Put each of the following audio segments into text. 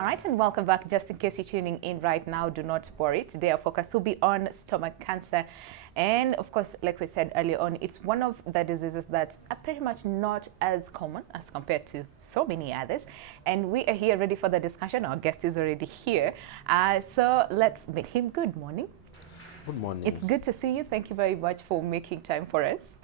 All right, and welcome back. Just in case you're tuning in right now, do not worry. Today our focus will be on stomach cancer. And of course, like we said earlier on, it's one of the diseases that are pretty much not as common as compared to so many others. And we are here ready for the discussion. Our guest is already here. So let's meet him. Good morning. Good morning. It's good to see you. Thank you very much for making time for us.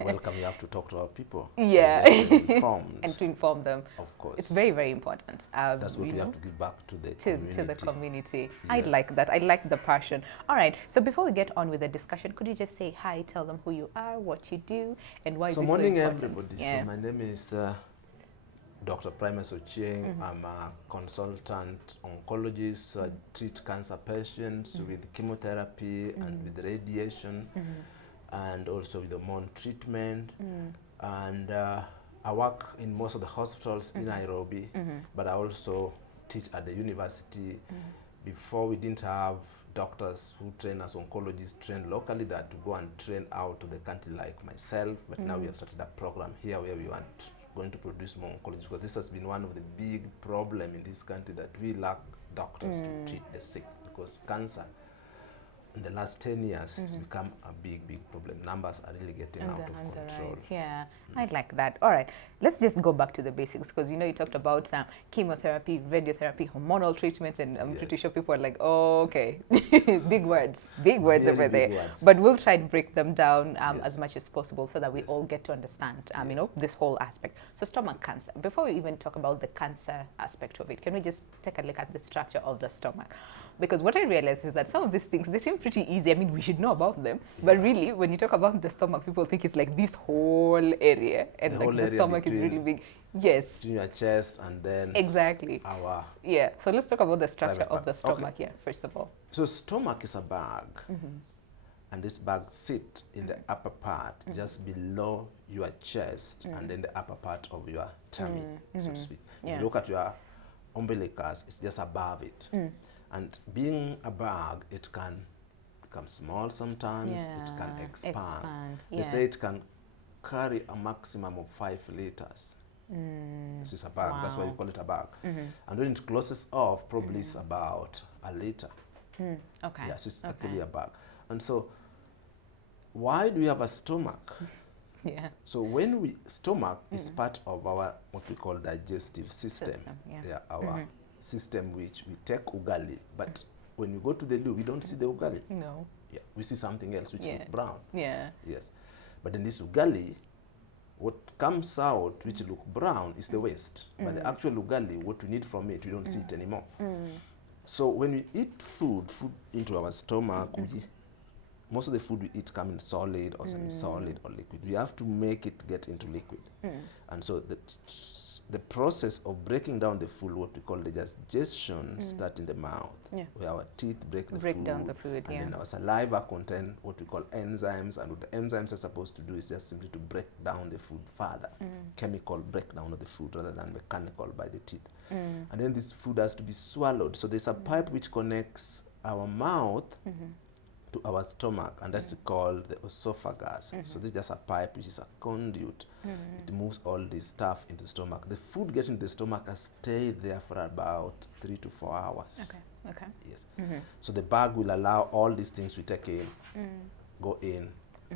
Welcome. You have to talk to our people. Yeah. And get them informed. And to inform them. Of course. It's very, very important. That's what we have to give back to the community. To the community. Yeah. I like that. I like the passion. All right. So before we get on with the discussion, could you just say hi, tell them who you are, what you do, and why is it so important? Morning, everybody. Yeah. So my name is Dr. Primus Ochieng. I'm a consultant oncologist. So I treat cancer patients with chemotherapy and with radiation, and also with hormone treatment. And I work in most of the hospitals in Nairobi, but I also teach at the university. Before, we didn't have doctors who train as oncologists trained locally, that to go and train out to the country like myself. But now we have started a program here where we want going to produce more oncologists, because this has been one of the big problem in this country, that we lack doctors to treat the sick, because cancer in the last 10 years has become a big, big problem. Numbers are really getting out of control. Yeah, I like that. All right, let's just go back to the basics, because you talked about chemotherapy, radiotherapy, hormonal treatments, and I'm pretty sure people are like, oh, okay, big words Very over there. big words. But we'll try and break them down as much as possible so that we all get to understand, this whole aspect. So stomach cancer. Before we even talk about the cancer aspect of it, can we just take a look at the structure of the stomach? Because what I realize is that some of these things, they seem pretty easy. I mean, we should know about them. But really, when you talk about the stomach, people think it's like this whole area. And The like whole the area stomach is really big. Yes. Between your chest and then Exactly. our... Yeah. So let's talk about the structure private of the parts. stomach here, first of all. So stomach is a bag. And this bag sits in the upper part, just below your chest, and then the upper part of your tummy, so to speak. If you look at your umbilicus, it's just above it. And being a bag, it can become small sometimes, it can expand. They say it can carry a maximum of 5 liters. This is a bag, that's why we call it a bag. And when it closes off, probably it's about a liter. Okay. Yeah, so it's actually a bag. And so, why do we have a stomach? Yeah. So when stomach is part of our, what we call digestive system. Our system, which we take ugali, but when we go to the loo, we don't see the ugali. No. Yeah, we see something else which is brown. Yeah. Yes. But in this ugali, what comes out which look brown is the waste. But the actual ugali, what we need from it, we don't see it anymore. So when we eat food into our stomach, most of the food we eat come in solid or semi-solid or liquid. We have to make it get into liquid. And so the process of breaking down the food, what we call digestion, start in the mouth, where our teeth break down the food, and then our saliva contain what we call enzymes, and what the enzymes are supposed to do is just simply to break down the food further, chemical breakdown of the food rather than mechanical by the teeth. And then this food has to be swallowed. So there's a pipe which connects our mouth to our stomach, and that's called the esophagus. So this is just a pipe which is a conduit. It moves all this stuff into the stomach. The food gets into the stomach and stays there for about 3 to 4 hours. Okay. Yes. So the bag will allow all these things we take in, go in,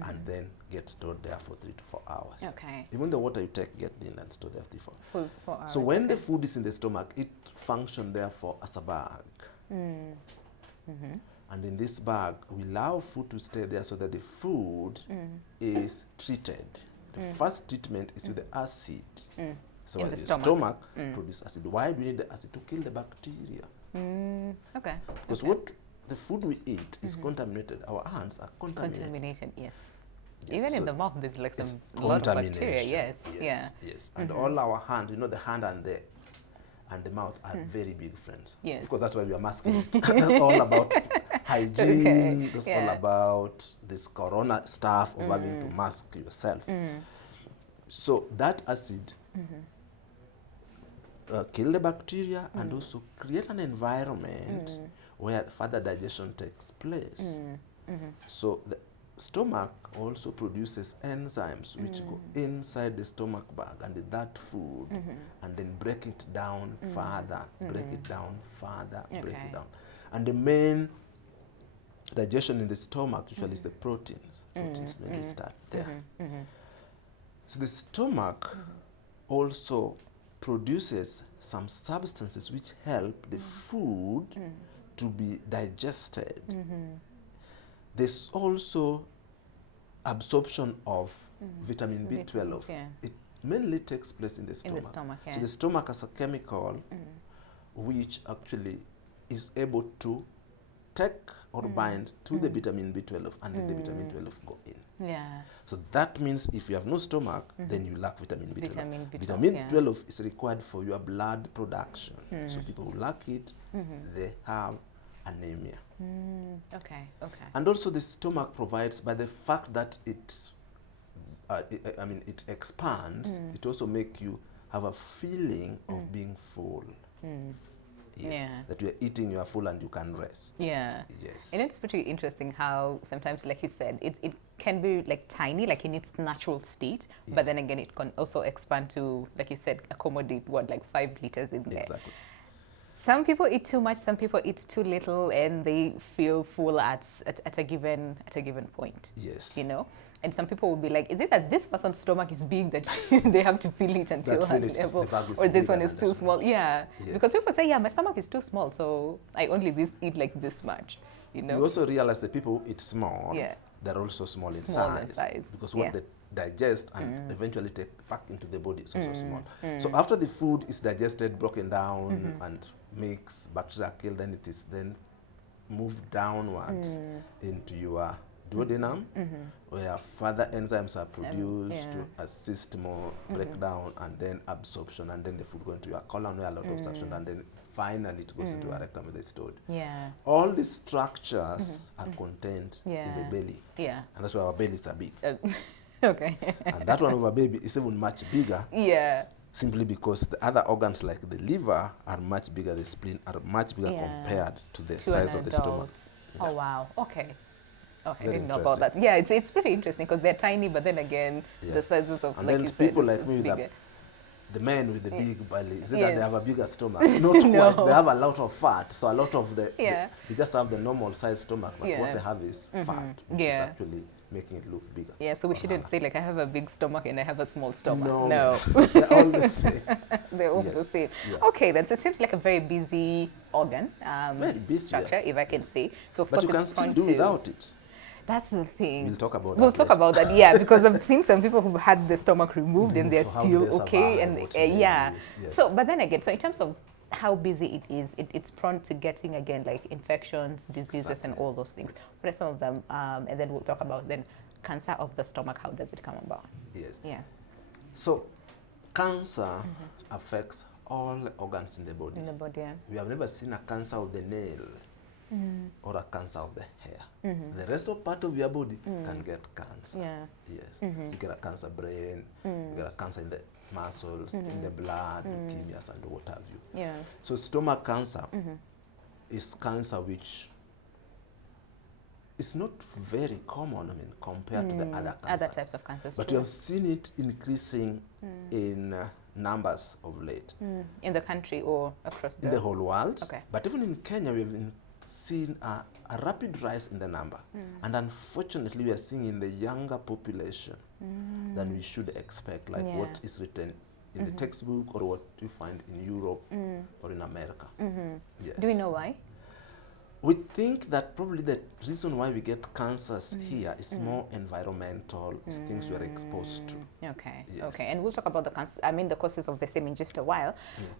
and then get stored there for 3 to 4 hours. Okay. Even the water you take get in and stored there for 4 hours. 4 hours. So when the food is in the stomach, it functions therefore as a bag. And in this bag, we allow food to stay there so that the food is treated. The first treatment is with the acid. So In the the stomach produces acid. Why do we need the acid? To kill the bacteria. Okay. Because what the food we eat is contaminated. Our hands are contaminated. Contaminated, yes. Yeah, Even so in the mouth, there's like it's some lot of bacteria. contamination. Yes. Yes. And all our hands, the hand and the mouth are very big friends. Yes. Of course, that's why we are masking it. That's all about hygiene. Okay. That's all about this corona stuff of having to mask yourself. So that acid kill the bacteria and also create an environment where further digestion takes place. So the stomach also produces enzymes which go inside the stomach bag and that food and then break break it down further, break it down further, break Okay. it down. And the main digestion in the stomach usually is the proteins. Proteins mainly start there. So the stomach also produces some substances which help the food to be digested. There's also absorption of vitamin B12. Yeah. It mainly takes place in the stomach. In the stomach, yeah. So the stomach has a chemical which actually is able to take or bind to the vitamin B12, and then the vitamin B12 go in. Yeah. So that means if you have no stomach, then you lack vitamin B12. Vitamin B12, Vitamin yeah. B12 is required for your blood production. So people who lack it, they have anemia. Okay, okay. And also the stomach provides, by the fact that it expands, it also makes you have a feeling of being full. Yes, Yeah. that you are eating, you are full, and you can rest. Yeah. Yes. And it's pretty interesting how sometimes, like you said, it can be like tiny, like in its natural state, but then again, it can also expand to, like you said, accommodate what, like 5 liters in there. Exactly. Some people eat too much, some people eat too little, and they feel full at a given point. Yes. You know, and some people will be like, "Is it that this person's stomach is big that they have to fill it until fill her it, level, the bag is or this bigger one is than too that." small?" Yeah, Yes. because people say, "Yeah, my stomach is too small, so I only eat like this much." You know. You also realize that people who eat small, Yeah. they're also small in Small size. in size, Because what yeah. they digest and eventually take back into the body is also small. So after the food is digested, broken down, and makes bacteria kill, then it is then moved downwards into your duodenum, where further enzymes are produced yeah. to assist more breakdown and then absorption, and then the food goes into your colon where a lot of absorption, and then finally it goes into your rectum where it's stored. Yeah. All these structures are contained in Yeah. the belly, Yeah. and that's why our bellies are big. Okay. And that one of our baby is even much bigger, Yeah. simply because the other organs like the liver are much bigger, the spleen are much bigger Yeah. compared to the To size an of the stomach. adult. Oh wow. Okay. Okay, I Very didn't know about that. Yeah, it's pretty interesting because they're tiny, but then again, the Yes. sizes of, And like then you said, people it's like me, bigger. the men with the big belly, is it that Yes. they have a bigger stomach? Not No. quite. They have a lot of fat, so a lot of Yeah. they just have the normal size stomach, but Yeah. what they have is fat, which is Yeah. actually making it look bigger. Yeah, so we on shouldn't her. say like I have a big stomach and I have a small stomach. No. They're all the same. They're all Yes. the same. Yeah. Okay, then so it seems like a very busy organ Very busy, structure, yeah. if I can say. So of But course you can it's still prone do to- without it. That's the thing. We'll talk about We'll that talk later. about that, yeah, because I've seen some people who've had the stomach removed and they're So how do still they okay, survive? and What do they yeah. do? Yes. So, but then again, so in terms of how busy it is, it's prone to getting again like infections, diseases, and Exactly. all those things. What are some of them? And then we'll talk about then cancer of the stomach. How does it come about? Yes. Yeah, So cancer affects all organs in the body. in the body. Yeah. We have never seen a cancer of the nail or a cancer of the hair. The rest of part of your body can get cancer. Yeah. Yes. You get a cancer brain, you get a cancer in the muscles, in the blood, leukemias, and what have you. Yeah. So stomach cancer is cancer which is not very common, I mean, compared to the other cancer. Other types of cancers. But too. we have seen it increasing in numbers of late. In the country or across In the whole world. Okay. But even in Kenya, we have seen a rapid rise in the number. And unfortunately, we are seeing in the younger population than we should expect, like Yeah. what is written in the textbook or what you find in Europe or in America. Yes. Do we know why? We think that probably the reason why we get cancers here is more environmental, it's things we are exposed to. Okay, Yes. okay, and we'll talk about the the causes of the same in just a while.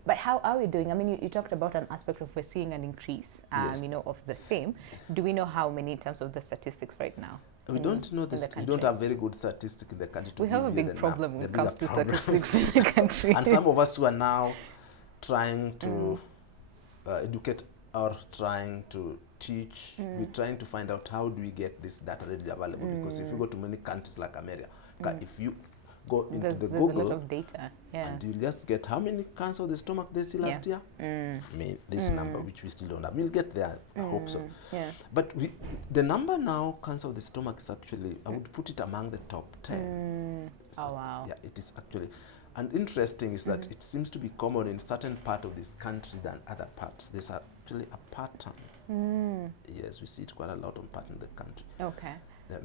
But how are we doing? I mean, you talked about an aspect of we're seeing an increase, Yes. of the same. Do we know how many in terms of the statistics right now? We don't know this. We don't country? have very good statistics in the country to We have give a you big the problem when the it comes bigger to problem. statistics in the country. And some of us who are now trying to educate or trying to teach, we're trying to find out how do we get this data readily available. Because if you go to many countries like America, if you go into There's the a lot Google of data. Yeah. and you just get how many cancer of the stomach they see last year? I mean, this number which we still don't have. We'll get there, I hope so. Yeah. But the number now, cancer of the stomach is actually, I would put it among the top 10. Oh wow. Yeah, it is actually. And interesting is that it seems to be common in certain part of this country than other parts. There's actually a pattern. Yes, we see it quite a lot on pattern in the country. Okay.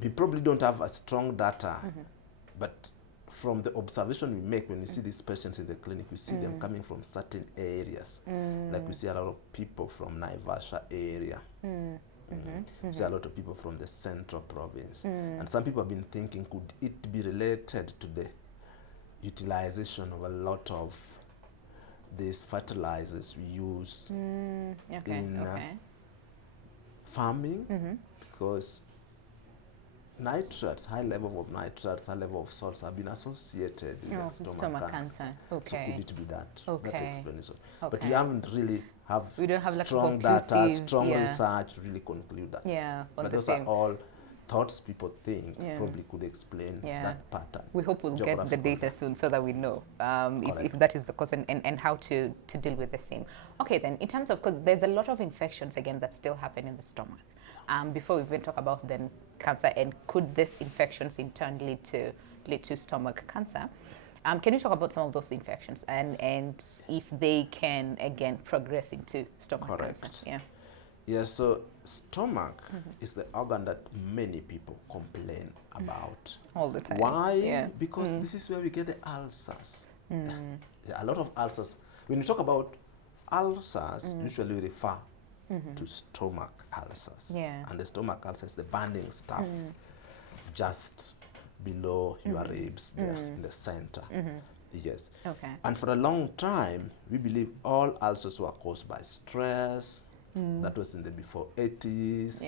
We probably don't have a strong data, but from the observation we make when we see these patients in the clinic, we see them coming from certain areas. Like we see a lot of people from Naivasha area. We see a lot of people from the central province. And some people have been thinking, could it be related to the utilization of a lot of these fertilizers we use in farming? Because nitrates, high level of nitrates, high level of salts have been associated with stomach cancer. Okay. So could it be that? Okay. That explanation. Okay. But we haven't really we don't have like strong data, strong research to really conclude that. Yeah. But those are all thoughts people think probably could explain that pattern. We hope we'll get the data soon so that we know if that is the cause and how to deal with the same. Okay, then in terms of, because there's a lot of infections again that still happen in the stomach. Before we even talk about then cancer and could these infections in turn lead to stomach cancer, can you talk about some of those infections and if they can again progress into stomach cancer? Yeah, so stomach is the organ that many people complain about. All the time. Why? Because this is where we get the ulcers. A lot of ulcers. When you talk about ulcers, usually we refer to stomach ulcers. And the stomach ulcer is the burning stuff just below your ribs there in the center. Yes. Okay. And for a long time, we believe all ulcers were caused by stress. That was in the before 80s.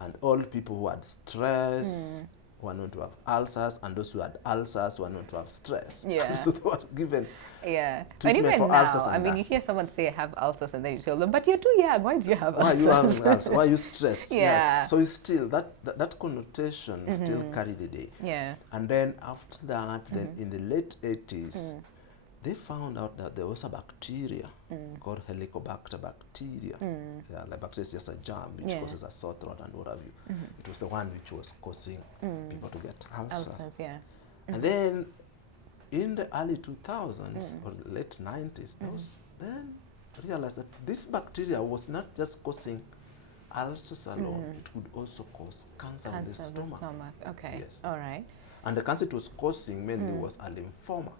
And all people who had stress were known to have ulcers, and those who had ulcers were known to have stress. And so they were given and even for now, ulcers. I mean, you hear someone say, I have ulcers, and then you tell them, but you're too young. Why do you have ulcers? Why you having ulcers? Why are you stressed? Yes. So it's still, that connotation still carry the day. And then after that, then in the late 80s, they found out that there was a bacteria called Helicobacter bacteria. The bacteria is just a germ which causes a sore throat and what have you. It was the one which was causing people to get ulcers. And then in the early 2000s or late 90s, then realized that this bacteria was not just causing ulcers alone, it could also cause cancer in the stomach. Okay. Yes. All right. And the cancer it was causing mainly was a lymphoma.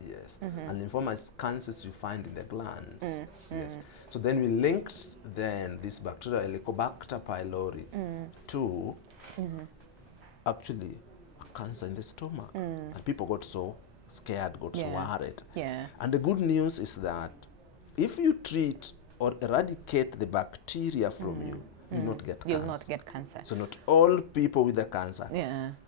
Yes. And lymphoma is cancers you find in the glands. Yes. So then we linked this bacteria Helicobacter pylori to actually a cancer in the stomach. And people got so scared, got so worried. And the good news is that if you treat or eradicate the bacteria from you, you'll not get cancer. You'll not get cancer. So not all people with the cancer.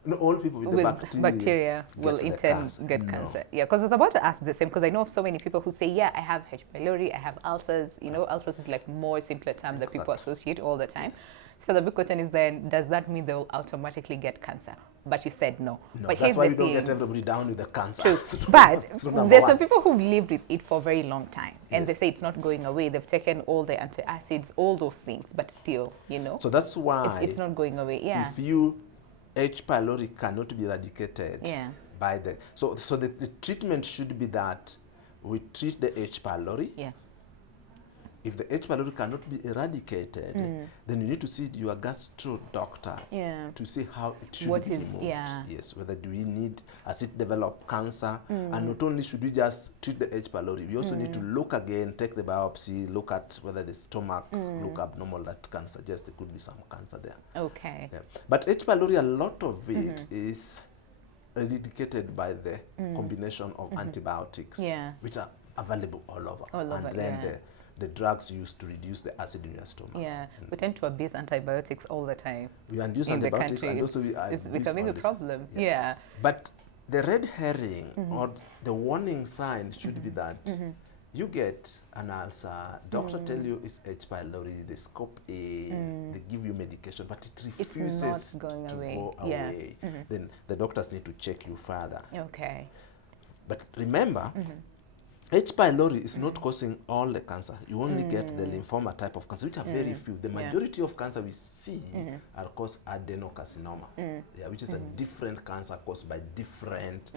Not all people with the bacteria will in turn get cancer. Yeah, because I was about to ask the same, because I know of so many people who say, yeah, I have H. pylori, I have ulcers. You know, ulcers is like more simpler term that people associate all the time. So the big question is then, does that mean they will automatically get cancer? But you said no. No, but that's why we don't get everybody down with the cancer. True. But there's some people who've lived with it for a very long time. And they say it's not going away. They've taken all the antacids, all those things. But still, you know. So that's why it's not going away. If H. pylori cannot be eradicated by the... So the treatment should be that we treat the H. pylori. If the H. pylori cannot be eradicated, then you need to see your gastro doctor to see how it should be removed. Yes, whether do we need, as it develop cancer, and not only should we just treat the H. pylori, we also need to look again, take the biopsy, look at whether the stomach look abnormal, that can suggest there could be some cancer there. Okay. But H. pylori, a lot of it is eradicated by the combination of antibiotics, which are available all over. And then the drugs used to reduce the acid in your stomach. We tend to abuse antibiotics all the time. We abuse antibiotics, and also it's becoming a problem. But the red herring or the warning sign should be that you get an ulcer, doctor tell you it's H. pylori, they scope A, they give you medication, but it refuses to go away. Then the doctors need to check you further. But remember, H. pylori is not causing all the cancer. You only get the lymphoma type of cancer, which are very few. The majority of cancer we see are caused adenocarcinoma, which is a different cancer caused by different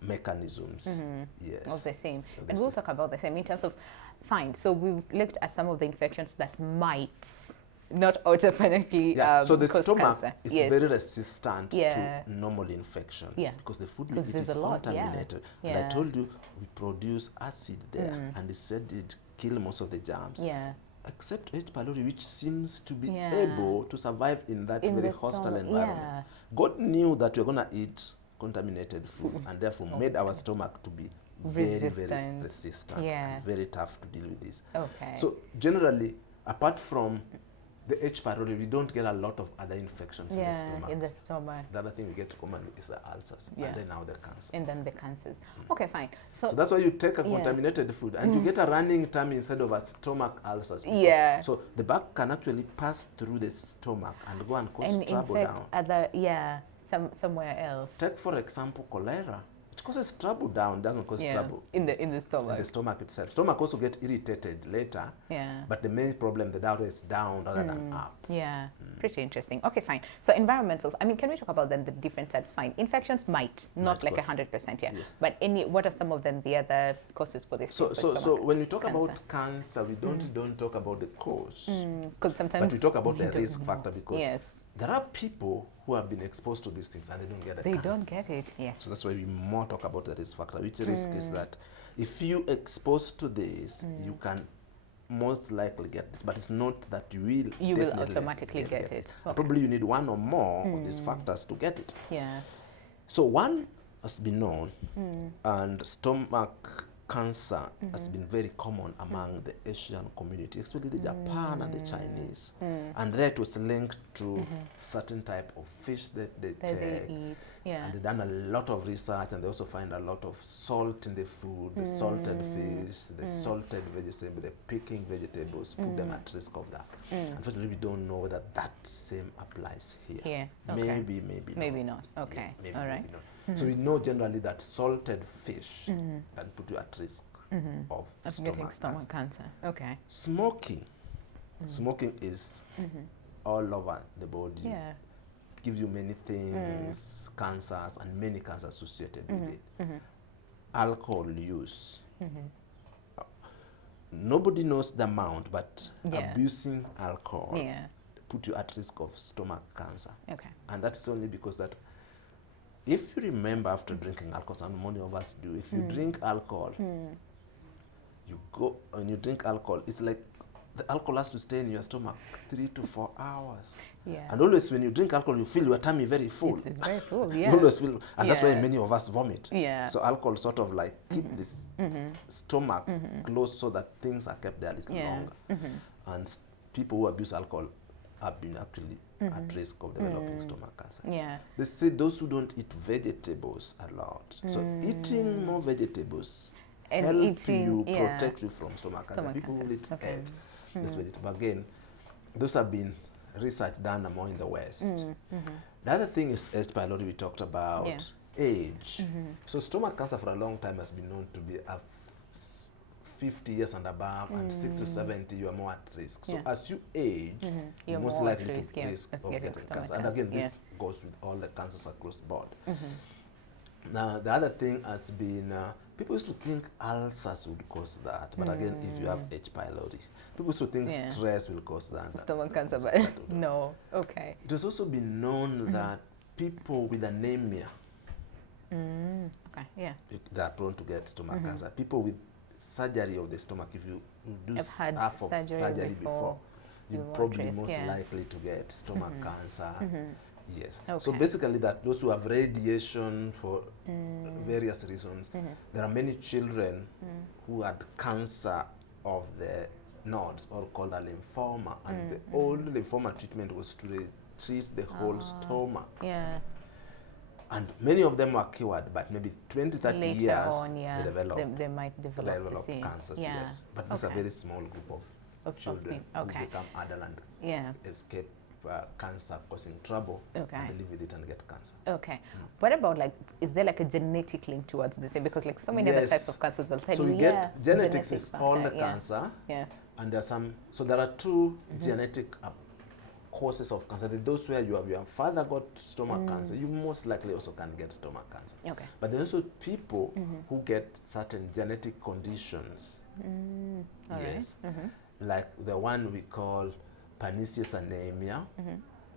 mechanisms. Yes. Of the same. And we'll talk about the same in terms of, fine, so we've looked at some of the infections that might not automatically so the cause stomach cancer. is very resistant Yeah. to normal infection because the food we 'Cause eat there's is a lot, contaminated. yeah. And I Yeah. told you we produce acid there, and they said it kill most of the germs. Yeah. Except H. pylori, which seems to be Yeah. able to survive in that In very the hostile stomach, environment. yeah. God knew that we're going to eat contaminated food, and therefore made our stomach to be very, very Resistant. resistant Yeah. and very tough to deal with this. Okay. So generally, apart from the H. pylori, we don't get a lot of other infections in the stomach. in the stomach. The other thing we get commonly is the ulcers, and then now the cancers. And then the cancers. Okay, fine. So that's why you take a contaminated food and you get a running tummy instead of a stomach ulcers. Yeah. So the bug can actually pass through the stomach and go and cause And trouble infect down. other, somewhere else. Take, for example, cholera. It causes trouble down, doesn't cause trouble. In the stomach. In the stomach itself. Stomach also gets irritated later. Yeah. But the main problem, the dowry is down rather than up. Yeah, pretty interesting. Okay, fine. So environmental, I mean, can we talk about then the different types? Fine. Infections might, not like cause- 100%, yeah. yeah. But what are some of them, the other causes for this? So when we talk cancer. about cancer, we don't talk about the cause. Because sometimes... But we talk about the don't risk know. factor because Yes. there are people who have been exposed to these things and they don't get the They cancer. don't get it, yes. So that's why we more talk about the risk factor, which risk is that if you exposed to this, you can most likely get this, but it's not that you will You will definitely automatically get it. Okay. Probably you need one or more of these factors to get it. Yeah. So one has been known, and stomach cancer has been very common among the Asian community, especially the Japan and the Chinese. And that was linked to certain type of fish that they That they take. eat, yeah. And they've done a lot of research, and they also find a lot of salt in the food, the salted fish, the salted vegetable, the picking vegetables, put them at risk of that. Unfortunately, we don't know that that same applies here. Here, okay. Maybe not. Okay, maybe, all right. maybe not. So we know generally that salted fish can put you at risk of Getting stomach stomach cancer. cancer. Okay. Smoking. Smoking is all over the body. Yeah. Gives you many things, cancers, and many cancers associated with it. Alcohol use. Nobody knows the amount, but abusing alcohol put you at risk of stomach cancer. Okay. And that's only because that if you remember after drinking alcohol, and many of us do, if you drink alcohol, you go and you drink alcohol, it's like the alcohol has to stay in your stomach 3 to 4 hours. Yeah. And always when you drink alcohol, you feel your tummy very full. It's very full, You yeah. always feel, and that's why many of us vomit. Yeah. So alcohol sort of like keep this stomach closed so that things are kept there a little longer. And people who abuse alcohol have been actually at risk of developing stomach cancer. Yeah. They say those who don't eat vegetables a lot. So eating more vegetables And help you protect you from stomach cancer. People cancer. who eat Okay. this vegetable. Again, those have been research done more in the West. The other thing is H. pylori we talked about. Age. So stomach cancer for a long time has been known to be 50 years and above, and 60 to 70, you are more at risk. So as you age, you're most likely to risk of getting cancer. And again, this goes with all the cancers across the board. Now, the other thing has been, people used to think ulcers would cause that, but again, if you have H. pylori, people used to think stress will cause that. Stomach cancer, but no. Okay. It has also been known that people with anemia, Okay, yeah. they are prone to get stomach cancer. People with surgery of the stomach, if you do I've had half of surgery before, you're you're probably at risk, most likely to get stomach cancer. Yes. Okay. So basically that those who have radiation for various reasons, there are many children who had cancer of the nodes, or called a lymphoma, and the old lymphoma treatment was to treat the whole stomach. Yeah. And many of them were cured, but maybe 20, 30 Later years on, they develop, they might develop the same. cancers, Yeah. yes. But this is a very small group of children okay. who become adult and escape cancer causing trouble, Okay. and they live with it and get cancer. Okay. What about like, is there like a genetic link towards the same? Because like so many other types of cancers will tell so you, we get genetics is genetic all factor, the yeah. cancer, Yeah. and there are some. So there are two genetic causes of cancer. Those where your father got stomach cancer, you most likely also can get stomach cancer. Okay. But there are also people who get certain genetic conditions. All Yes. right. Like the one we call pernicious anemia.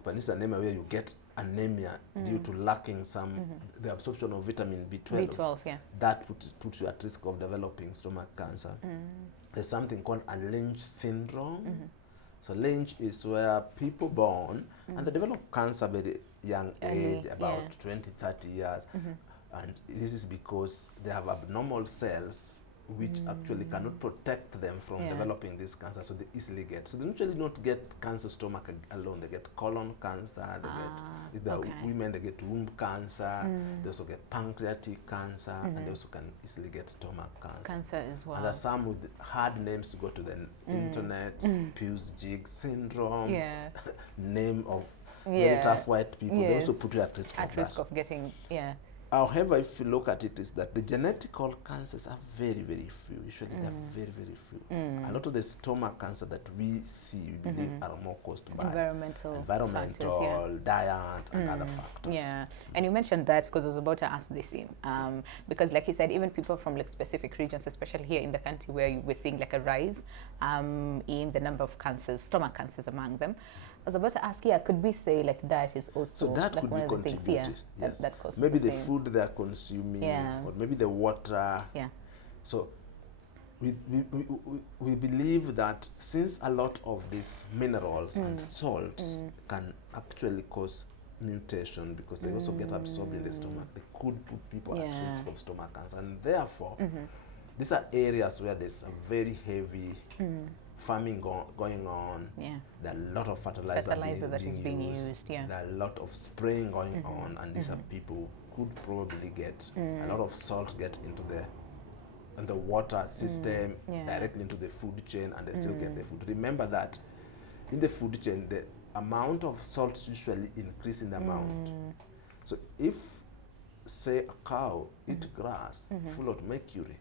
Pernicious anemia, where you get anemia due to lacking some the absorption of vitamin B12. B12, yeah. That puts you at risk of developing stomach cancer. There's something called a Lynch syndrome. So Lynch is where people born and they develop cancer very young age, about 20, 30 years. And this is because they have abnormal cells which actually cannot protect them from developing this cancer, so they easily get. So they usually not get cancer stomach alone. They get colon cancer. They get women. They get womb cancer. They also get pancreatic cancer, and they also can easily get stomach cancer. Cancer as well. And there are some with hard names to go to the internet. Pews-Jig syndrome. Yeah. Name of very tough white people. They also put you at risk at of risk that. of getting However, if you look at it, is that the genetical cancers are very, very few. Usually they're very, very few. A lot of the stomach cancer that we see, we believe, are more caused by environmental factors, diet, and other factors. Yeah, and you mentioned that because I was about to ask this because like you said, even people from like specific regions, especially here in the country where we're seeing like a rise in the number of cancers, stomach cancers among them. I was about to ask, could we say like diet is also so that like could one be of the things, contributed, yes. that causes maybe the same. food they're consuming, or maybe the water. Yeah. So we believe that since a lot of these minerals and salts can actually cause mutation because they also get absorbed in the stomach, they could put people at risk of stomach cancer, and therefore these are areas where there's a very heavy farming going on. Yeah. There are a lot of fertilizer that is being used. Yeah. There are a lot of spraying going on, and these are people who could probably get a lot of salt get into the water system, directly into the food chain, and they still get the food. Remember that in the food chain, the amount of salt usually increase in the amount. So if, say, a cow eats grass full of mercury,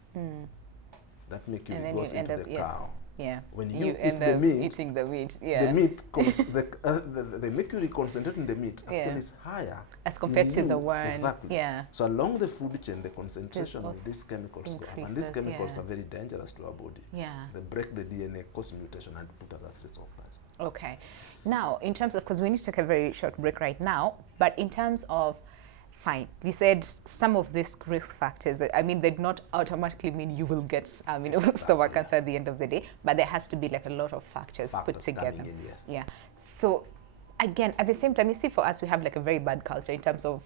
that mercury goes into the cow. Yeah. When you eat end the up meat, eating the meat, the meat, the mercury concentrated in the meat actually is higher as compared to the one. Exactly. Yeah. So along the food chain, the concentration of these chemicals go up, and these increases, chemicals are very dangerous to our body. Yeah. They break the DNA, cause mutation, and put us at risk of cancer. Okay. Now, in terms of, because we need to take a very short break right now, but in terms of, fine, we said some of these risk factors, I mean, they not automatically mean you will get stomach cancer at the end of the day, but there has to be like a lot of factors put together. In, yes. Yeah. So again, at the same time, you see, for us, we have like a very bad culture in terms of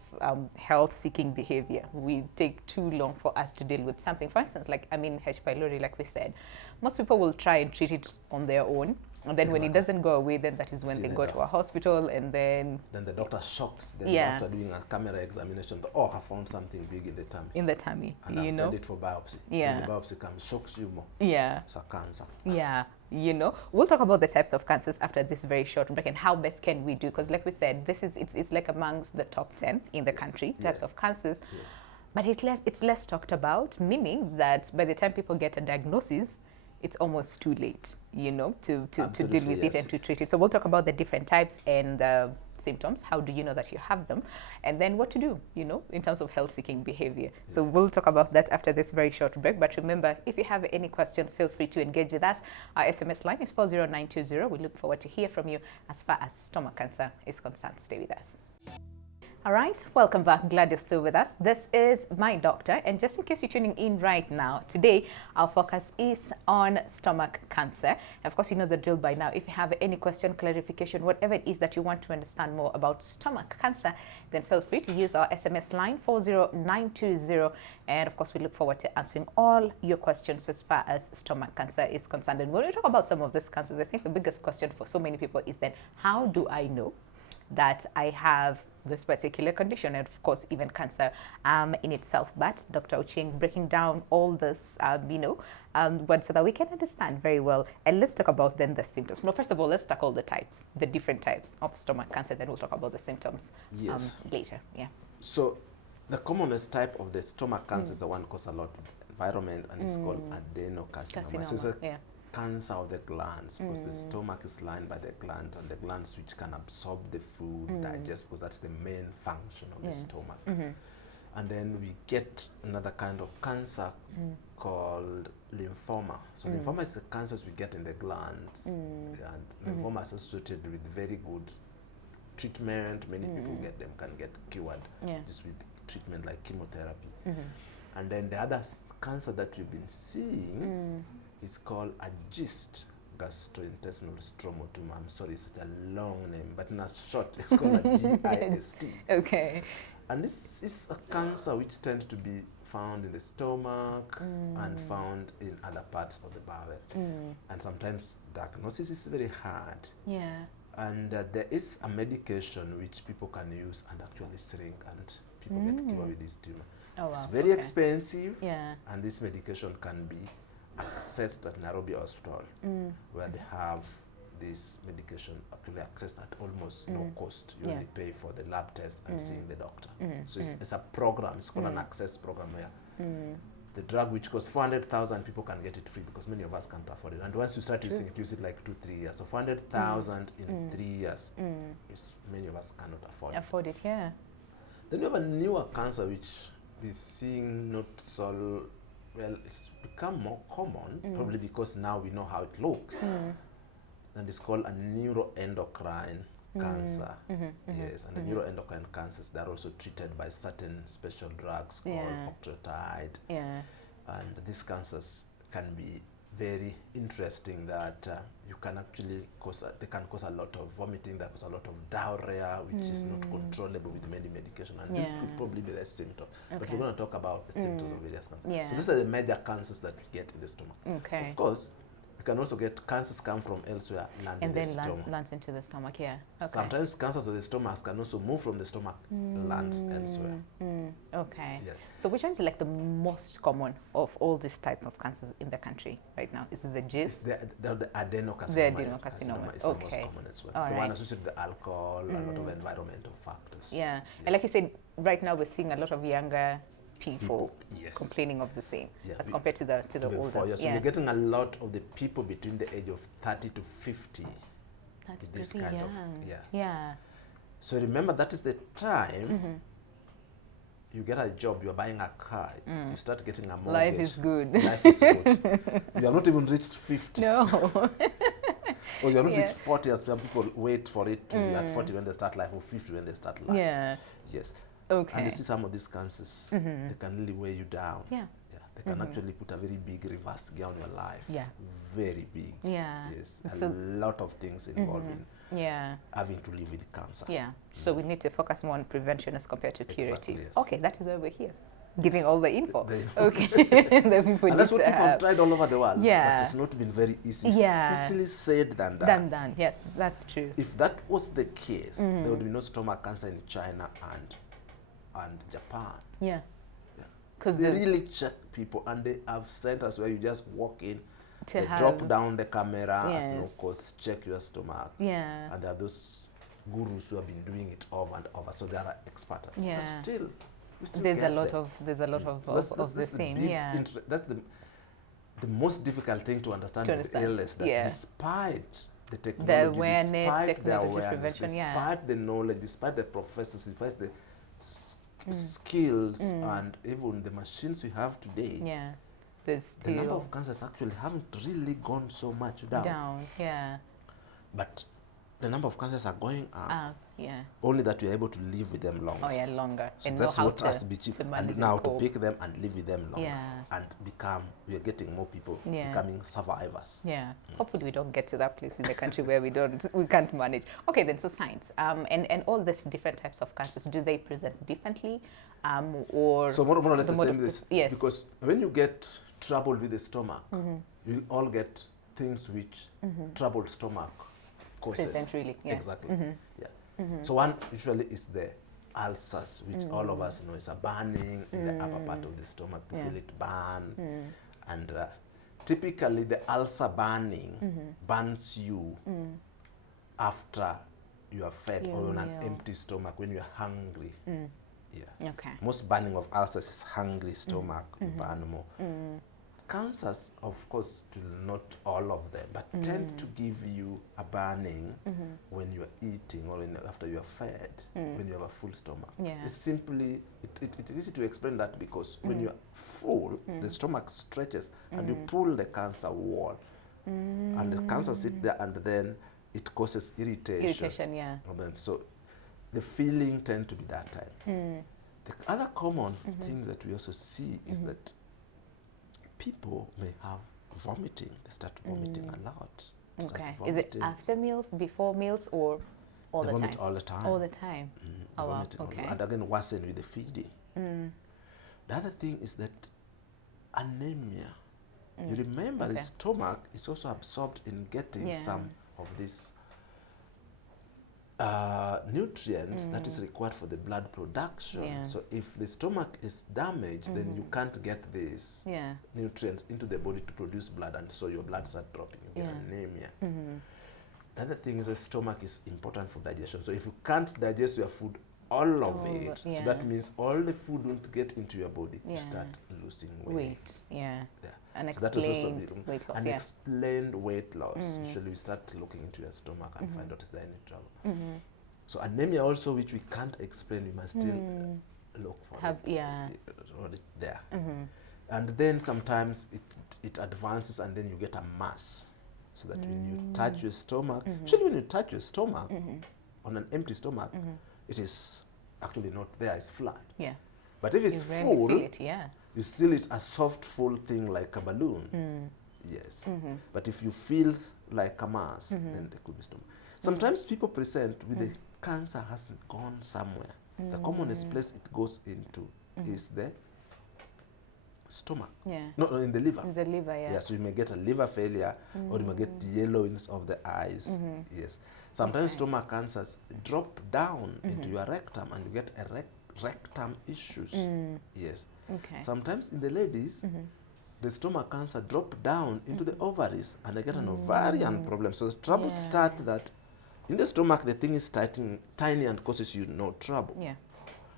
health-seeking behavior. We take too long for us to deal with something. For instance, like, H. pylori, like we said, most people will try and treat it on their own. And then when it doesn't go away, then that is when they go to a hospital, and then the doctor shocks them after doing a camera examination. Oh, I found something big in the tummy. In the tummy, and I've sent it for biopsy. Yeah. When the biopsy comes, shocks you more. Yeah. It's a cancer. Yeah. We'll talk about the types of cancers after this very short break and how best can we do, because like we said, it's like amongst the top 10 in the country, types of cancers. Yeah. But it's less talked about, meaning that by the time people get a diagnosis, it's almost too late, to deal with it and to treat it. So we'll talk about the different types and the symptoms. How do you know that you have them? And then what to do, in terms of health-seeking behavior. Yeah. So we'll talk about that after this very short break. But remember, if you have any question, feel free to engage with us. Our SMS line is 40920. We look forward to hear from you as far as stomach cancer is concerned. Stay with us. All right, welcome back. Glad you're still with us. This is My Doctor, and just in case you're tuning in right now, today our focus is on stomach cancer. And of course, you know the drill by now. If you have any question, clarification, whatever it is that you want to understand more about stomach cancer, then feel free to use our SMS line 40920. And of course, we look forward to answering all your questions as far as stomach cancer is concerned. And when we talk about some of these cancers, I think the biggest question for so many people is then, how do I know that I have this particular condition, and of course even cancer in itself. But Dr. Ochieng breaking down all this, but so that we can understand very well. And let's talk about then the symptoms. No, first of all, let's tackle the types, the different types of stomach cancer. Then we'll talk about the symptoms later. Yeah. So the commonest type of the stomach cancer is the one caused a lot of environment, and it's called adenocarcinoma. So it's a cancer of the glands, because the stomach is lined by the glands, and the glands which can absorb the food, digest, because that's the main function of the stomach. And then we get another kind of cancer called lymphoma. So lymphoma is the cancers we get in the glands, and lymphoma is associated with very good treatment. Many people get them, can get cured just with treatment like chemotherapy. And then the other cancer that we've been seeing is called a GIST, gastrointestinal stromal tumor. I'm sorry, it's such a long name, but in a short, it's called a GIST. Okay. And this is a cancer which tends to be found in the stomach and found in other parts of the bowel. And sometimes diagnosis is very hard. Yeah. And there is a medication which people can use and actually shrink, and people get cured with this tumor. Oh, wow. It's very expensive, and this medication can be accessed at Nairobi Hospital, where they have this medication actually accessed at almost no cost. You only pay for the lab test and seeing the doctor. So it's a program, it's called an access program, where the drug which costs 400,000, people can get it free, because many of us can't afford it. And once you start using it, use it like 2-3 years. So 400,000 in 3 years, many of us cannot afford it. Yeah. Then we have a newer cancer which we're seeing not so well. It's become more common, probably because now we know how it looks. And it's called a neuroendocrine cancer. Yes, and the neuroendocrine cancers, they're also treated by certain special drugs called octreotide. And these cancers can be very interesting, that you can actually cause, they can cause a lot of vomiting, they cause a lot of diarrhea, which is not controllable with many medication. And this could probably be the symptom. But we're going to talk about the symptoms of various cancers. So these are the major cancers that we get in the stomach. Of course, we can also get cancers come from elsewhere, land in the stomach. Lands into the stomach, Sometimes cancers of the stomach can also move from the stomach, lands elsewhere. So which one is like the most common of all these type of cancers in the country right now? Is it the GIST? It's the adenocarcinoma. The adenocarcinoma. Is the most common as well. It's the one associated with the alcohol, a lot of environmental factors. And like you said, right now we're seeing a lot of younger people complaining of the same as compared to the older. So you're getting a lot of the people between the age of 30 to 50. That's this pretty kind young. of So remember, that is the time you get a job, you're buying a car, you start getting a mortgage. Life is good. Life is good. You have not even reached 50. No. Or you have not reached 40, as people wait for it to be at 40 when they start life, or 50 when they start life. Yes. Okay. And you see some of these cancers, they can really weigh you down. They can actually put a very big reverse gear on your life. Very big. Yes. So a lot of things involved in having to live with cancer. So we need to focus more on prevention as compared to curative. Exactly, Okay, that is why we're here. Giving all the info. Okay. And that's what people have tried all over the world. But it's not been very easy. It's easily said than done. Yes, that's true. If that was the case, there would be no stomach cancer in China and Japan. Because they really check people, and they have centers where you just walk in, they drop down the camera, at no cost, check your stomach. And there are those gurus who have been doing it over and over, so they are experts. But still, there's a lot of the same. That's the most difficult thing to understand with ALS, that despite the technology, despite the awareness, despite the knowledge, despite the professors, despite the skills and even the machines we have today, the number of cancers actually haven't really gone so much down. But the number of cancers are going up. Only that we are able to live with them longer. Longer. So and that's what has to be cheap. And now to pick them and live with them longer. And we are getting more people becoming survivors. Hopefully we don't get to that place in the country where we can't manage. Okay, then, so science. And all these different types of cancers, do they present differently? Or so more or less the same this. Because when you get trouble with the stomach, you'll all get things which trouble stomach causes. Really, Exactly. So one usually is the ulcers, which all of us know is a burning in the upper part of the stomach. You feel it burn. And typically the ulcer burning burns you after you are fed or on an empty stomach, when you are hungry. Yeah. Okay. Most burning of ulcers is hungry stomach, you burn more. Cancers, of course, not all of them, but tend to give you a burning when you are eating or after you are fed, when you have a full stomach. Yeah. It's simply, it is easy to explain that because when you are full, the stomach stretches and you pull the cancer wall. And the cancer sits there and then it causes irritation. Irritation, yeah. And then, so the feeling tends to be that time. The other common thing that we also see is that people may have vomiting. They start vomiting a lot. Okay. Is it after meals, before meals, or all the time? Vomit all the time. All the time. Oh, wow. Okay. And again, worsen with the feeding. The other thing is that anemia. You remember the stomach is also absorbed in getting some of these nutrients that is required for the blood production. Yeah. So if the stomach is damaged, then you can't get these nutrients into the body to produce blood, and so your blood starts dropping. You get anemia. The other thing is the stomach is important for digestion. So if you can't digest your food, all of it, so that means all the food won't get into your body. You start losing weight. Unexplained weight loss. Unexplained weight loss. Usually we start looking into your stomach and find out is there any trouble. So anemia also, which we can't explain, we must still look for it there. And then sometimes it advances and then you get a mass. So that when you touch your stomach, usually when you touch your stomach on an empty stomach, it is actually not there, it's flat. Yeah. But if it's full, you feel it a soft, full thing like a balloon. Yes. But if you feel like a mass, then there could be stomach. Sometimes people present with the cancer hasn't gone somewhere. The commonest place it goes into is the stomach. No, in the liver. In the liver, yeah. So you may get a liver failure, or you may get yellowings of the eyes. Yes. Sometimes stomach cancers drop down into your rectum and you get a rectum issues. Yes. Okay. Sometimes in the ladies, the stomach cancer drop down into the ovaries and they get an ovarian problem. So the trouble starts that in the stomach, the thing is tiny and causes you no trouble. Yeah.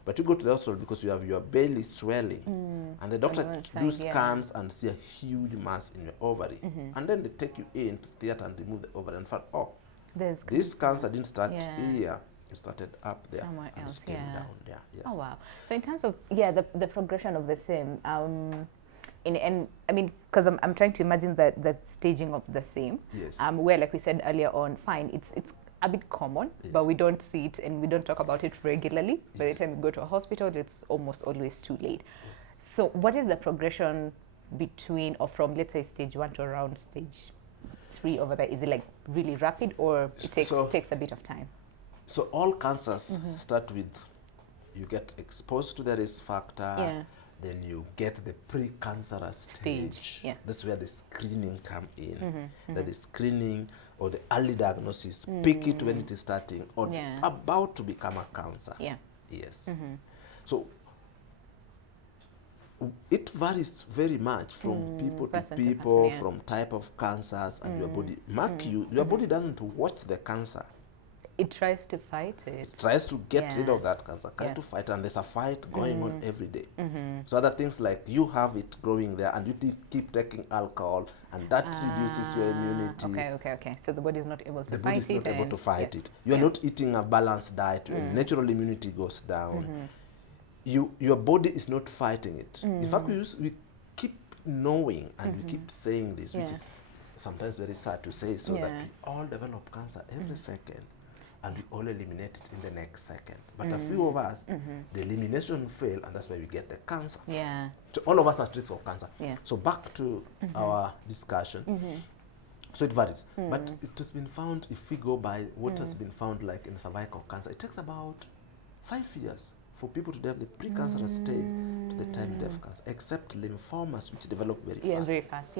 But you go to the hospital because you have your belly swelling. And the doctor do scans and see a huge mass in your ovary. And then they take you in to theater and remove the ovary and find, oh, this cancer didn't start here. It started up there. Somewhere and else, it came down there. Yes. Oh, wow. So in terms of, the progression of the same, and I mean, because I'm trying to imagine the staging of the same. Yes. Where, like we said earlier on, fine, it's a bit common, but we don't see it and we don't talk about it regularly. By the time we go to a hospital, it's almost always too late. So what is the progression between or from, let's say, stage 1 to around stage 3 over there? Is it like really rapid, or it takes a bit of time? So all cancers start with, you get exposed to the risk factor, then you get the pre-cancerous stage. That's where the screening come in. That the screening or the early diagnosis, pick it when it is starting or about to become a cancer. Yes. So it varies very much from people to people, from type of cancers and your body. Mark you, your body doesn't watch the cancer. It tries to fight it. It tries to get rid of that cancer, tries to fight, and there's a fight going on every day. So other things like you have it growing there and you keep taking alcohol and that reduces your immunity. Okay. So the body is not able to fight it. The body is not able to fight it. You are not eating a balanced diet. Natural immunity goes down. Your body is not fighting it. In fact, we keep knowing and we keep saying this, which is sometimes very sad to say, so that we all develop cancer every second. And we all eliminate it in the next second. But a few of us, the elimination fail, and that's why we get the cancer. So all of us are at risk of cancer. So back to our discussion. So it varies. But it has been found, if we go by what has been found like in cervical cancer, it takes about 5 years for people to develop the precancerous stage to the time they have cancer, except lymphomas, which develop very fast. Very fast,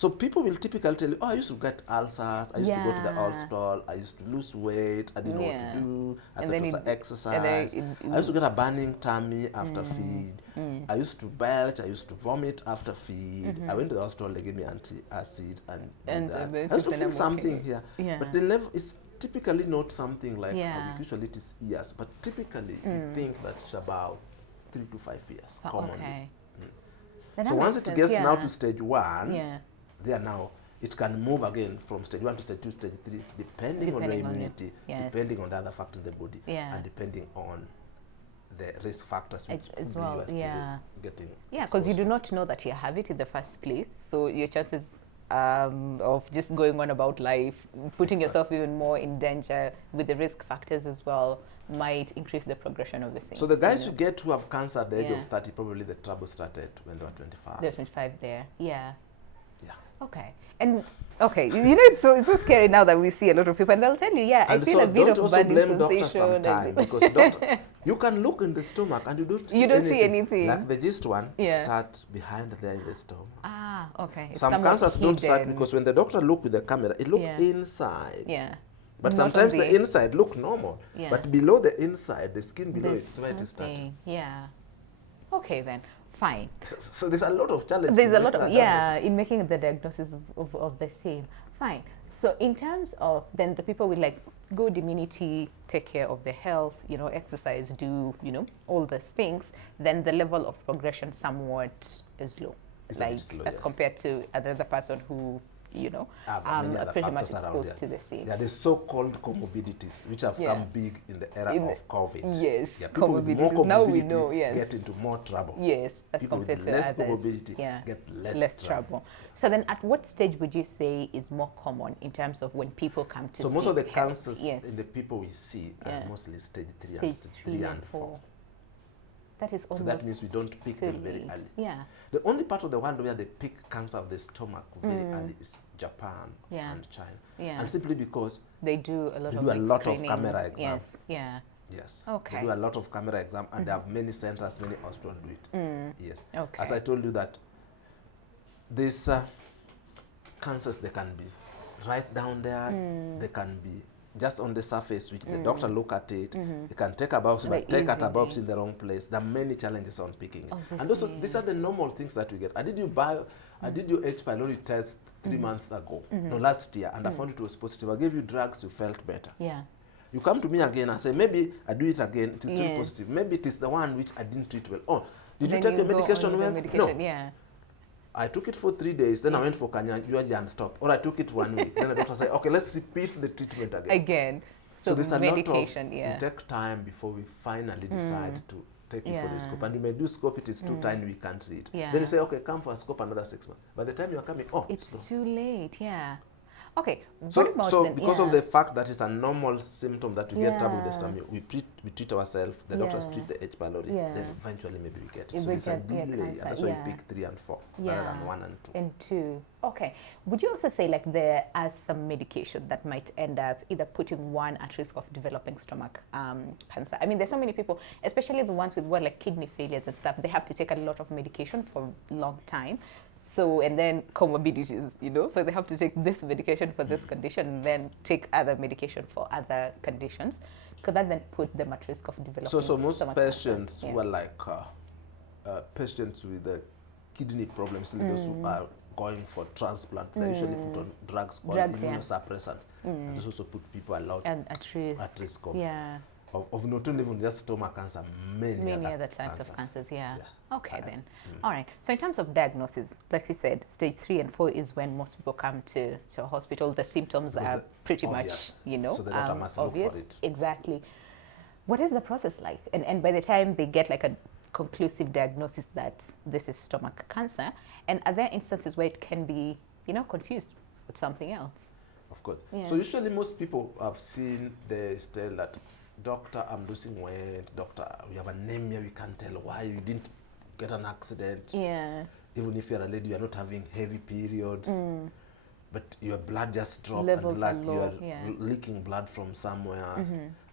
So people will typically tell you, oh, I used to get ulcers, I used to go to the hospital, I used to lose weight, I didn't know what to do, I thought it was exercise. I used to get a burning tummy after feed. I used to belch, I used to vomit after feed. I went to the hospital, they gave me antacid and I used to feel something here. But they never, it's typically not something like usually it is years, but typically we think that it's about 3 to 5 years commonly. So once it gets now to stage 1, there now it can move again from stage 1 to stage 2, stage 3, depending on your immunity, depending on the other factors in the body, and depending on the risk factors which as you well. are still getting. Yeah, because you do not know that you have it in the first place, so your chances of just going on about life, putting yourself even more in danger with the risk factors as well, might increase the progression of the thing. So the guys who get who have cancer at the age of 30, probably the trouble started when they were 25. They're 25 there, yeah. Okay, and it's so scary now that we see a lot of people, and they'll tell you, I feel a bit of burning sensation. Don't also blame doctors sometimes, because you can look in the stomach and you don't see anything. Like the gist one, start behind there in the stomach. Okay. Some cancers don't start because when the doctor look with the camera, it looks inside. But sometimes the inside look normal, but below the inside, the skin below it's where it is starting. Okay then. Fine. So there's a lot of challenges. There's a lot of, in making the diagnosis of the same. Fine. So in terms of then the people with like good immunity, take care of their health, exercise, do, all those things, then the level of progression somewhat is low. It's like slow, as compared to another person who, pretty much exposed to the same. Yeah, the so-called comorbidities, which have come big in the era of COVID. Yes, people with more comorbidity now we know, get into more trouble. Yes, as people compared with to less others, comorbidity get less trouble. So then at what stage would you say is more common in terms of when people come to see? So most of the cancers in the people we see are mostly stage 3 and 4. That is almost so that means we don't pick them very early. Yeah. The only part of the world where they pick cancer of the stomach very early is Japan and China. Yeah. And simply because they do a lot of camera exams. Yes. Okay. They do a lot of camera exam and they have many centers, many hospitals do it. Yes. Okay. As I told you that these cancers, they can be right down there, they can be just on the surface, which the doctor look at it, they can take a biopsy, but take at a biopsy in the wrong place. There are many challenges on picking it. And also, these are the normal things that we get. I did your H. pylori test 3 months ago, no, last year, and I found it was positive. I gave you drugs, you felt better. Yeah. You come to me again and say, maybe I do it again, it is still positive. Maybe it is the one which I didn't treat well. Oh, did you take a medication well? No. Yeah. I took it for 3 days, then I went for Kanyajwaji and stopped. Or I took it 1 week. Then the doctor said, okay, let's repeat the treatment again. So there's a medication, lot of, we take time before we finally decide to take you for the scope. And you may do scope, it is too tiny, we can't see it. Then you say, okay, come for a scope another 6 months. By the time you are coming, it's too late, Okay. So because of the fact that it's a normal symptom that we get trouble with the stomach, we treat ourselves, the doctors treat the H. pylori, then eventually maybe we get it. So there's a delay, and that's why we pick 3 and 4 rather than 1 and 2. And 2. Okay. Would you also say like there are some medication that might end up either putting one at risk of developing stomach cancer? I mean, there's so many people, especially the ones with like kidney failures and stuff, they have to take a lot of medication for a long time. So, and then comorbidities, so they have to take this medication for this condition and then take other medication for other conditions. Could that then put them at risk of developing So most patients who are like patients with kidney problems, those who are going for transplant, they usually put on drugs called immunosuppressants. And this also put people a lot at risk of not only even just stomach cancer, many other types of cancers. Okay, then. All right. So in terms of diagnosis, like we said, stage 3 and 4 is when most people come to a hospital. The symptoms are pretty much, so the doctor must obvious. Look for it. Exactly. What is the process like? And by the time they get like a conclusive diagnosis that this is stomach cancer, and are there instances where it can be, confused with something else? Of course. So usually most people have seen the tell that, doctor, I'm losing weight. Doctor, we have anemia. We can't tell why. You didn't get an accident. Yeah. Even if you're a lady, you're not having heavy periods. But your blood just dropped Levels and like are low, you're leaking blood from somewhere.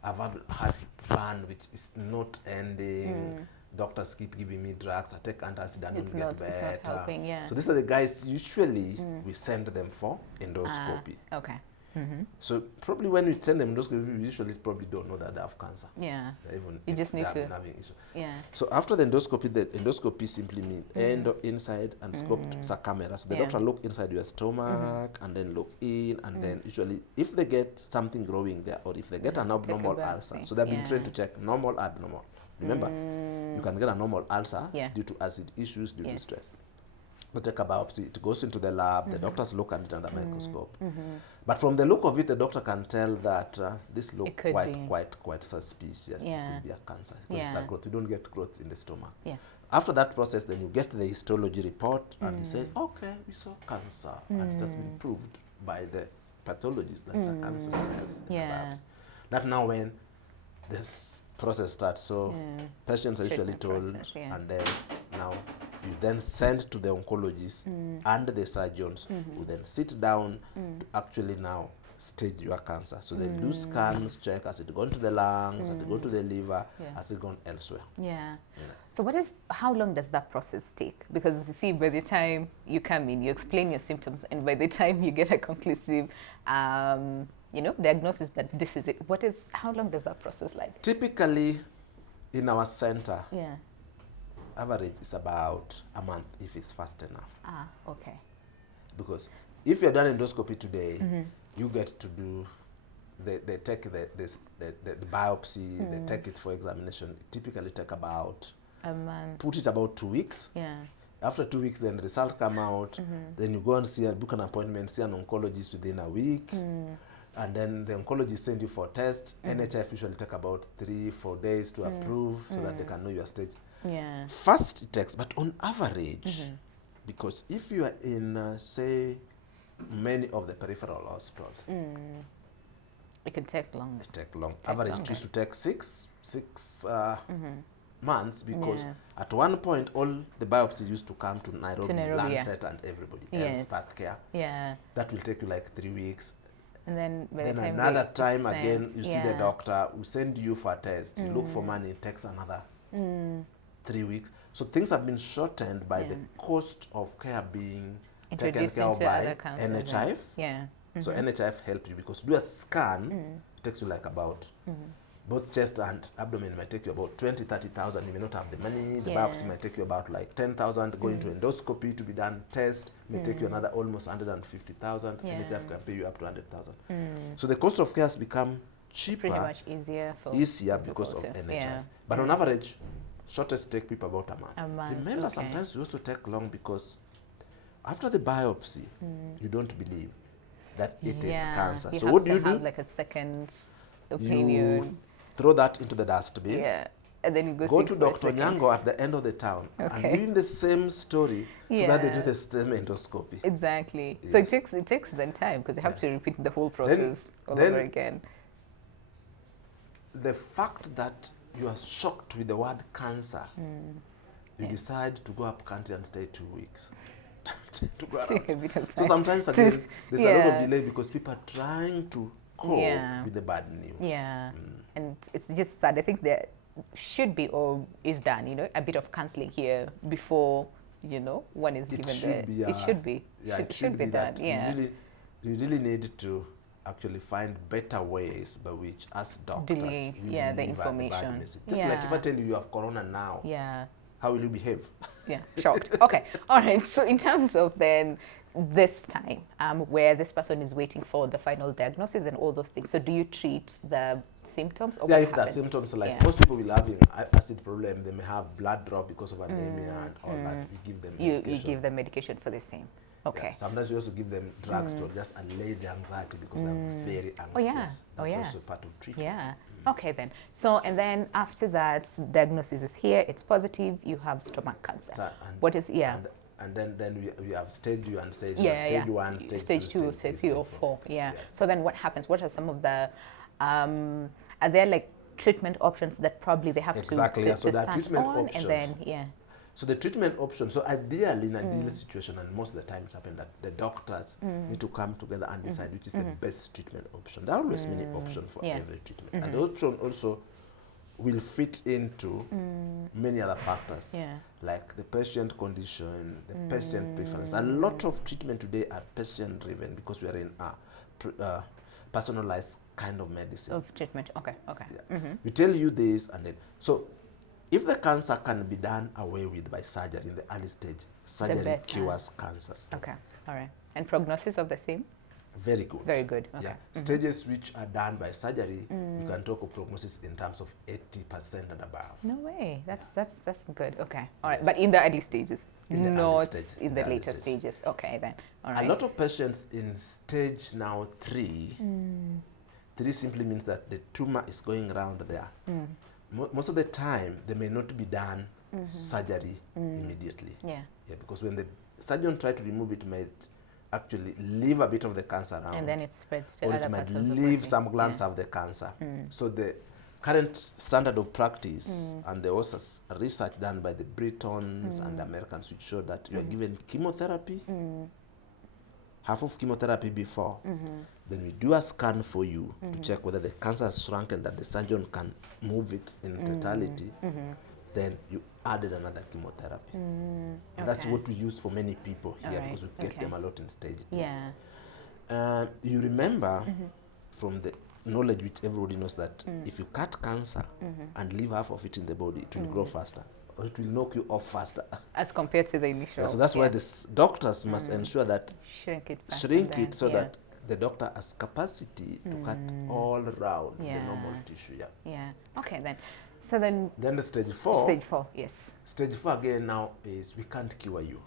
I've had burn which is not ending. doctors keep giving me drugs, I take antacid, I don't get better. It's not helping, yeah. So these are the guys usually we send them for endoscopy. Okay. So probably when we send them endoscopy, we usually probably don't know that they have cancer. Yeah. Even You if just they need have to. been having issue. Yeah. So after the endoscopy simply means inside and scoped is a camera. So the Yeah. doctor look inside your stomach and then look in, and then usually if they get something growing there, or if they get an abnormal ulcer, so they've been trained to check normal, abnormal. Remember, you can get a normal ulcer due to acid issues, due to stress. They take a biopsy, it goes into the lab, the doctors look at it under microscope. But from the look of it, the doctor can tell that this looks quite suspicious. It could be a cancer, because it's a growth. You don't get growth in the stomach. After that process, then you get the histology report, and he says, okay, we saw cancer, and it has been proved by the pathologist that it's a cancer cells in the biopsy. That now when this process starts, so patients are usually told, and then now you then send to the oncologist and the surgeons who then sit down to actually now stage your cancer. So they do scans, check, has it gone to the lungs, has it gone to the liver, has it gone elsewhere. So how long does that process take? Because you see, by the time you come in, you explain your symptoms, and by the time you get a conclusive diagnosis that this is it, how long does that process like? Typically, in our center, average is about a month if it's fast enough. Okay. Because if you're done endoscopy today, you get to do, they take the biopsy, they take it for examination. It typically take about, put it about 2 weeks. After 2 weeks, then the result come out. Then you go and book an appointment, see an oncologist within a week. And then the oncologist send you for a test. NHIF usually take about 3-4 days to approve so that they can know your stage. First it takes, but on average, because if you are in, say, many of the peripheral hospitals, it can take long. It take long. Average used to take six months, because at one point all the biopsy used to come to Nairobi, Lancet, and everybody else, Path Care. That will take you like 3 weeks. And then another time again, you see the doctor who send you for a test. You look for money, it takes another 3 weeks. So things have been shortened by the cost of care being taken care of by NHIF. So NHIF help you, because to do a scan, it takes you like about, both chest and abdomen might take you about 20,000-30,000. You may not have the money. The biopsy might take you about like 10,000. Going to endoscopy to be done, test may take you another almost 150,000. NHIF can pay you up to 100,000. So the cost of care has become cheaper, pretty much easier because of NHIF. But on average, shortest take people about a month. Remember, sometimes we also take long, because after the biopsy, you don't believe that it is cancer. So what do you do? Have like a second opinion. You throw that into the dustbin. And then you go to Dr. Nyango at the end of the town and give him the same story, so that they do the same endoscopy. Exactly. So it takes then time, because you have to repeat the whole process all over again. The fact that you are shocked with the word cancer, you decide to go up country and stay 2 weeks. to go around. So sometimes again, there's a lot of delay, because people are trying to cope with the bad news. And it's just sad. I think there should be, or is done, a bit of counseling here before, one is given it should be. It should be done. You really need to actually find better ways by which, as doctors, we deliver the bad message. Just like if I tell you have corona now, how will you behave? Shocked. Okay, all right. So in terms of then this time, where this person is waiting for the final diagnosis and all those things, so do you treat the symptoms? Or if the symptoms, like most people will have acid problem, they may have blood drop because of anemia and all that. We give them medication. You give them medication for the same. Okay. Sometimes we also give them drugs to just allay the anxiety, because they're very anxious. That's also part of treatment. Okay then. So, and then after that, diagnosis is here, it's positive, you have stomach cancer. What is, and then we have stage you and stage stage 1, stage 2, stage 3 or 4. So then what happens? What are some of the, are there like treatment options that probably they have to so that treatment on, options. And then, So the treatment option, so ideally in an ideal situation, and most of the time it happens that the doctors need to come together and decide which is the best treatment option. There are always many options for every treatment. And the option also will fit into many other factors, Yeah. like the patient condition, the patient preference. A lot of treatment today are patient driven because we are in a personalized kind of medicine. Of treatment. Okay. Okay. Yeah. We tell you this, and then so if the cancer can be done away with by surgery in the early stage, surgery better. cures cancers. Okay. All right. And prognosis of the same? Very good. Very good. Okay. Yeah. Stages which are done by surgery, you can talk of prognosis in terms of 80% and above. No way. That's good. Okay. All right. Yes. But in the early stages, In the early not stage, in the early later stage. stages. Okay then. All right. A lot of patients in stage now 3, 3 simply means that the tumor is going around there. Most of the time, they may not be done surgery immediately. Yeah. Yeah, because when the surgeon tries to remove it, might actually leave a bit of the cancer around. And then it spreads to or other it might parts of the leave body. some glands Yeah. of the cancer. So the current standard of practice, and there was research done by the Britons and the Americans which showed that you are given chemotherapy, half of chemotherapy before, then we do a scan for you to check whether the cancer has shrunk and that the surgeon can move it in totality, then you added another chemotherapy. And that's Okay. what we use for many people here Alright, because we get okay. them a lot in stage 3. Yeah. You remember from the knowledge which everybody knows that if you cut cancer and leave half of it in the body, it will grow faster, or it will knock you off faster. As compared to the initial. Yeah, so that's why the doctors must ensure that shrink it. faster shrink than- it so yeah. that the doctor has capacity to cut all around the Yeah. normal tissue. Yeah. Yeah. Okay then. So then Then the stage 4. stage 4. Yes. Stage 4 again now is we can't cure you,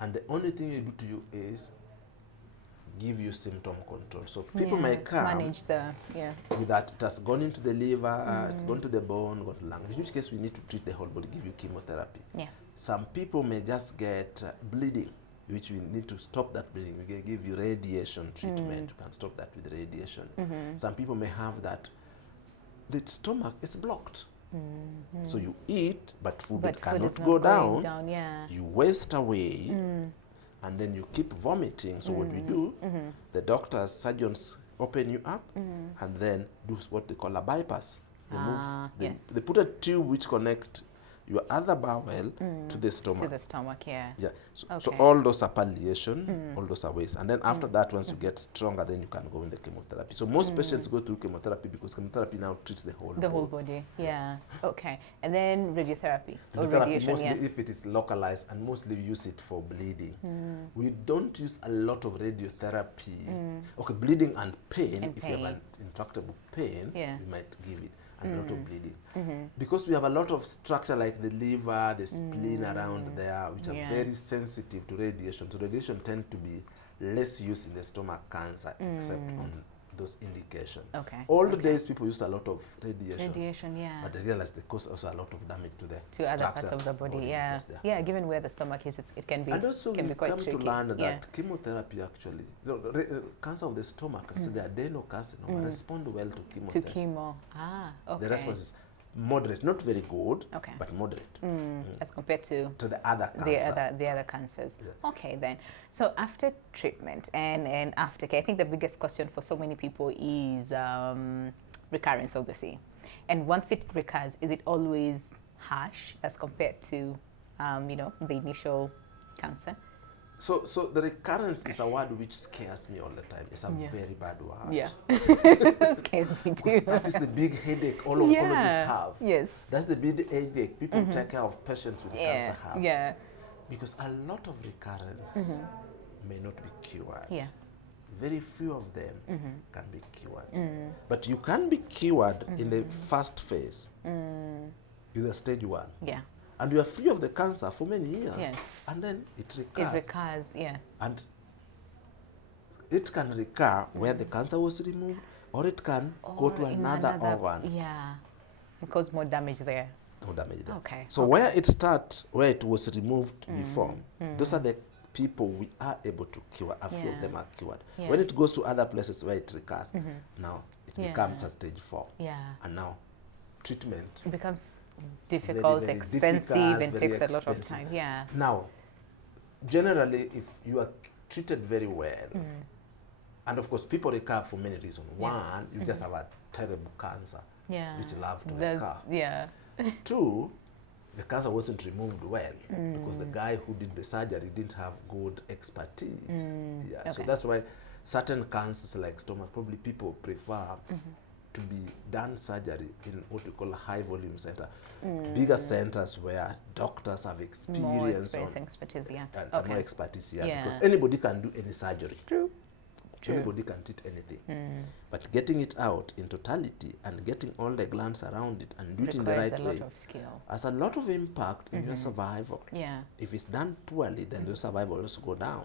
and the only thing we do to you is give you symptom control. So people Yeah, may come manage the with that it has gone into the liver, it's gone to the bone, gone to lung, in which case we need to treat the whole body, give you chemotherapy. Yeah. Some people may just get bleeding, which we need to stop that bleeding. We can give you radiation treatment, you can stop that with radiation. Some people may have that the stomach is blocked. So you eat, but food But food cannot is not go going down. Yeah. You waste away, and then you keep vomiting. So what we do, the doctors, surgeons open you up and then do what they call a bypass. They yes. they put a tube which connect your other bowel to the stomach. To the stomach, yeah. Yeah. So Okay. all those are palliation, all those are ways. And then after that, once you get stronger, then you can go in the chemotherapy. So most patients go through chemotherapy because chemotherapy now treats the whole The body. whole body, yeah. Okay. And then radiotherapy or Radiotherapy, radiation, mostly yeah. if it is localized, and mostly we use it for bleeding. We don't use a lot of radiotherapy. Okay, bleeding and pain, And if you have pain. an intractable pain, Yeah. we might give it. And a lot of bleeding. Because we have a lot of structure like the liver, the spleen around there, which are Yeah. very sensitive to radiation. So radiation tend to be less used in the stomach cancer, except on those indications. Okay. Old okay. days, people used a lot of radiation. Radiation, yeah. But they realized they cause also a lot of damage to the To other parts of structures the body, or yeah. interest there. Yeah, given where the stomach is, it can be, And also can we be quite come tricky. to learn that yeah. chemotherapy actually, cancer of the stomach, so the adenocarcinoma respond well to To chemotherapy. chemo. Ah, okay. The response is moderate, not very good, Okay. but moderate As compared to to the other cancer. the other cancers. Yeah. Okay then. So after treatment and aftercare, I think the biggest question for so many people is recurrence of the same. And once it recurs, is it always harsh as compared to the initial cancer? So the recurrence is a word which scares me all the time. It's a very bad word. Yeah. Scares me Because too. that is the big headache all oncologists have. Yes. That's the big headache people take care of patients with Yeah. cancer have. Yeah. Because a lot of recurrence may not be cured. Yeah. Very few of them can be cured. But you can be cured in the first phase, either stage 1. Yeah. And you are free of the cancer for many years. Yes. And then it recurs. It recurs, yeah. And it can recur where the cancer was removed, or it can go to Or in another organ. Yeah. It causes more damage there. No damage there. Okay. So where it starts, where it was removed before, those are the people we are able to cure. A few of Yeah. them are cured. Yeah. When it goes to other places where it recurs, now it Yeah. becomes a stage 4. Yeah. And now treatment. It becomes difficult, very expensive, difficult, and very takes a lot of expensive. time. Yeah. Now, generally, if you are treated very well, and of course, people recover for many reasons. One, you just have a terrible cancer. which love to That's, recur. yeah. 2, the cancer wasn't removed well because the guy who did the surgery didn't have good expertise. Yeah, so Okay. that's why certain cancers like stomach, probably people prefer to be done surgery in what we call a high volume center, bigger centers where doctors have More experience experience on and expertise, yeah. and more expertise, Yeah. because anybody can do any surgery. True. Anybody can treat anything. But getting it out in totality and getting all the glands around it and do it in the Requires right a way lot of skill. has a lot of impact in your survival. Yeah. If it's done poorly, then your survival also go down.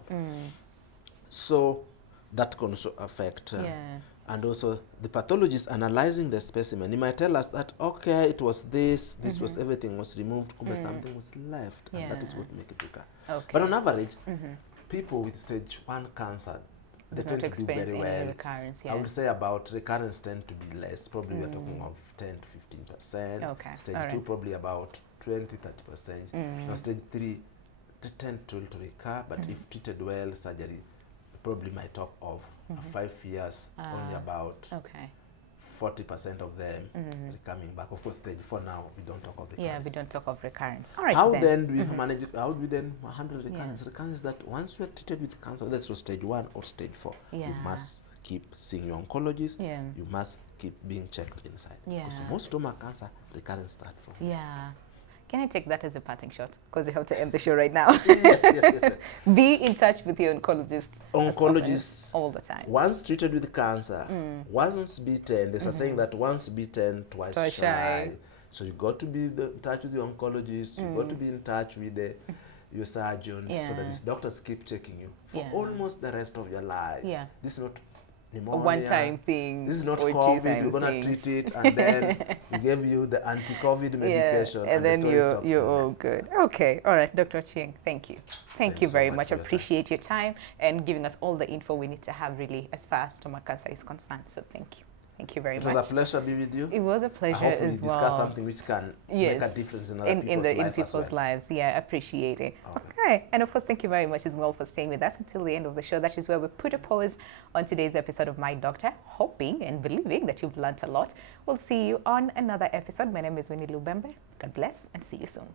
So that can also affect. Yeah. And also the pathologist analyzing the specimen, he might tell us that, okay, it was this was everything was removed, but something was left, and that is what make it bigger. Okay. But on average, people with stage 1 cancer, they tend to do very well. Recurrence, I would say about recurrence tend to be less. Probably we are talking of 10 to 15%. Okay. Stage All 2 right. probably about 20, 30%. Now stage 3, they tend to recur, but if treated well, surgery probably might talk of 5 years, only about Okay. 40% of them coming back. Of course, stage 4 now, we don't talk of recurrence. Yeah, we don't talk of recurrence. All right. How then do we manage it? How do we then handle recurrence? Yeah. Recurrence is that once you are treated with cancer, that's so stage 1 or stage 4, you Yeah. must keep seeing your oncologist. Yeah. You must keep being checked inside. Yeah. Because most stomach cancer, recurrence start from. Yeah. Can I take that as a parting shot? Because we have to end the show right now. yes. Be in touch with your oncologist. Oncologists, all the time. once treated with cancer, once bitten, there's a saying that once bitten, twice Twice shy. shy. So you got to be in touch with the oncologist, you got to be in touch with your surgeon, so that these doctors keep checking you for almost the rest of your life. Yeah. This is not A pneumonia. one-time thing. This is not or COVID. We're gonna things. treat it, and then we give you the anti-COVID medication, and then the story stops. you're all good. Okay, all right, Dr. Ching, thank you. Thank you Thanks so very much much. for your time. Appreciate your time and giving us all the info we need to have really as far as stomach cancer is concerned. So thank you. Thank you very It much. was a pleasure to be with you. It was a I pleasure hope we as discuss well. something which can Yes, make a difference in other in people's people's lives. Yeah, appreciate it. Okay. Okay, and of course, thank you very much as well for staying with us until the end of the show. That is where we put a pause on today's episode of My Doctor, hoping and believing that you've learned a lot. We'll see you on another episode. My name is Winnie Lubembe. God bless and see you soon.